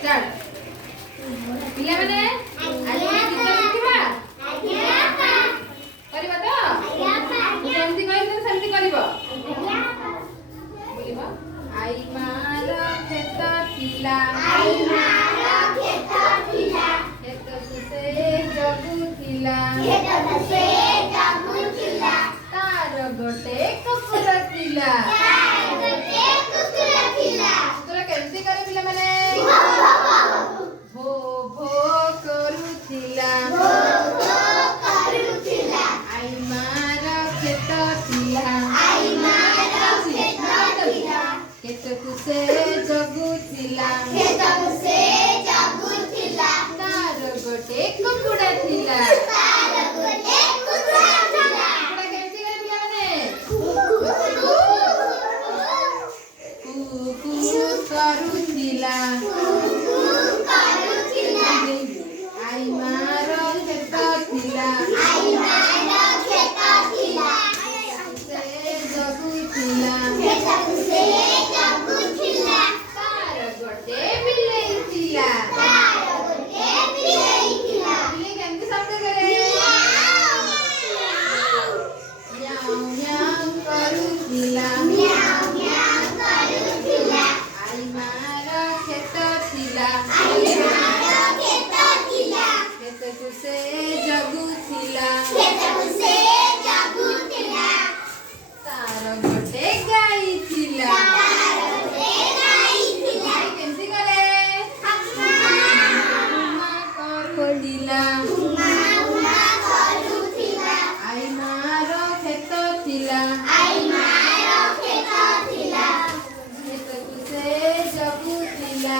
start पिला माने आज गीत लिखिबा करबा तो जेमती कहले सेमती करबो बोलिबा आई मार खेत थिला खेत से जगुथिला तार गोटे कुकुर थिला कुकुर केमती करे पिला माने भो भो करुथिला आई मार खेत थिला खेतकु से जगुथिला तार गोटे कुकुड़ा थिला कुकुड़ा केमती करे पिला माने कु करुथिला आई मार खेत थिला से जगुथिला तार गोटे बिलेई थिला बिलेई केमती शब्द करे म्याऊ म्याऊ करुथिला आई मार खेत थिला खेतकु से जगुथिला तार गोटे गाई थिला केमती करे उमा करुथिला आई मार खेत थिला खेतकु से जगुथिला